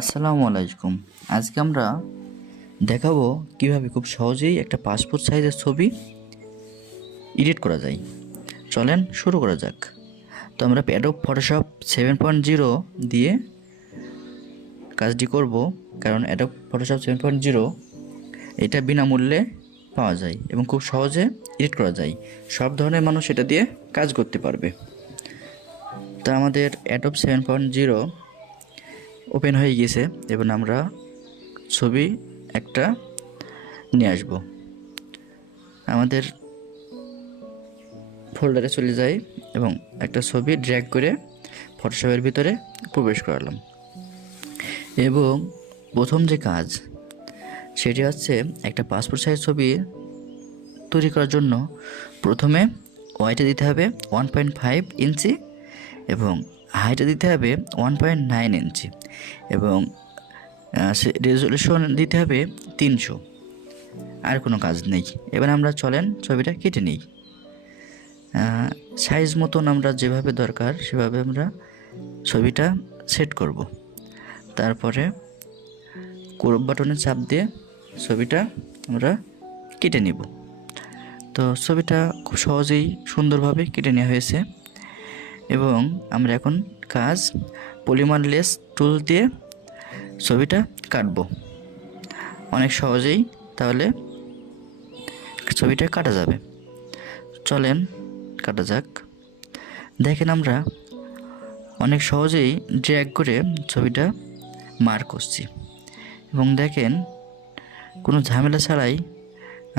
আসসালামু আলাইকুম। আজকে আমরা দেখাবো কিভাবে খুব সহজেই একটা পাসপোর্ট সাইজের ছবি এডিট করা যায়। চলেন শুরু করা যাক। তো আমরা অ্যাডোব ফটোশপ 7.0 দিয়ে কাজটি করব, কারণ অ্যাডোব ফটোশপ 7.0 এটা বিনামূল্যে পাওয়া যায় এবং খুব সহজে এডিট করা যায়। সব ধরনের মানুষ এটা দিয়ে কাজ করতে পারবে। তা আমাদের অ্যাডোব 7.0 ওপেন হয়ে গেছে এবং আমরা ছবি একটা নিয়ে আসব। আমাদের ফোল্ডারে চলে যাই এবং একটা ছবি ড্র্যাগ করে ফটোশপের ভিতরে প্রবেশ করালাম। এবং প্রথম যে কাজ সেটি হচ্ছে একটা পাসপোর্ট সাইজ ছবি তৈরি করার জন্য প্রথমে ওয়াইটে দিতে হবে 1.5 ইঞ্চি এবং হাইটে দিতে হবে 1.9 ইঞ্চি এবং রেজলিউশন দিতে হবে 300। আর কোনো কাজ নেই। এবার আমরা চলেন ছবিটা কেটে নিই। সাইজ মতন আমরা যেভাবে দরকার সেভাবে আমরা ছবিটা সেট করব। তারপরে ক্রপ বাটনে চাপ দিয়ে ছবিটা আমরা কেটে নিব। তো ছবিটা খুব সহজেই সুন্দরভাবে কেটে নেওয়া হয়েছে এবং আমরা এখন কাজ পলিমার লেস টুল দিয়ে ছবিটা কাটবো অনেক সহজেই, তাহলে ছবিটা কাটা যাবে। চলেন কাটা যাক। দেখেন আমরা অনেক সহজেই ড্র্যাগ করে ছবিটা মার্ক করছি এবং দেখেন কোনো ঝামেলা ছাড়াই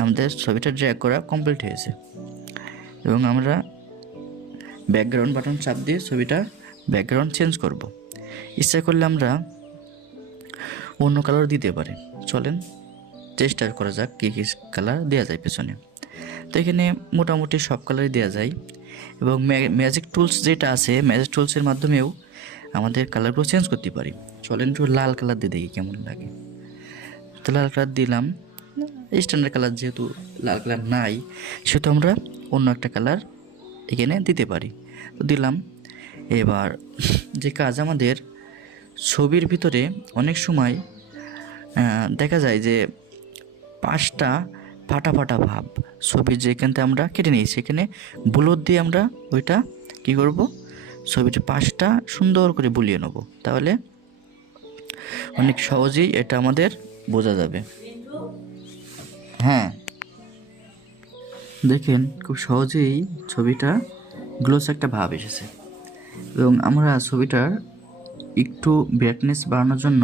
আমাদের ছবিটা ড্র্যাগ করা কমপ্লিট হয়েছে। এবং আমরা ব্যাকগ্রাউন্ড বাটন চাপ দিয়ে ছবিটা ব্যাকগ্রাউন্ড চেঞ্জ করব। ইচ্ছা করলে আমরা অন্য কালার দিতে পারি। চলেন চেষ্টা করা যাক কী কী কালার দেওয়া যায় পেছনে। তো এখানে মোটামুটি সব কালারই দেওয়া যায় এবং ম্যাজিক টুলস যেটা আছে, ম্যাজিক টুলসের মাধ্যমেও আমাদের কালারগুলো চেঞ্জ করতে পারি। চলেন একটু লাল কালার দিয়ে দেখি কেমন লাগে। তো লাল কালার দিলাম। স্ট্যান্ডার্ড কালার যেহেতু লাল কালার নাই, সেহেতু আমরা অন্য একটা কালার এখানে দিতে পারি। তো দিলাম। এবার যে কাজ, আমাদের ছবির ভিতরে অনেক সময় দেখা যায় যে পাশটা ফাটা ফাটা ভাব, ছবির যেখানতে আমরা কেটে নিই সেখানে বুলোর দিয়ে আমরা ওইটা কী করব, ছবির পাশটা সুন্দর করে বুলিয়ে নেব। তাহলে অনেক সহজেই এটা আমাদের বোঝা যাবে। হ্যাঁ, দেখেন খুব সহজেই ছবিটা গ্লোস একটা ভাব এসেছে এবং আমরা ছবিটার একটু ব্রাইটনেস বাড়ানোর জন্য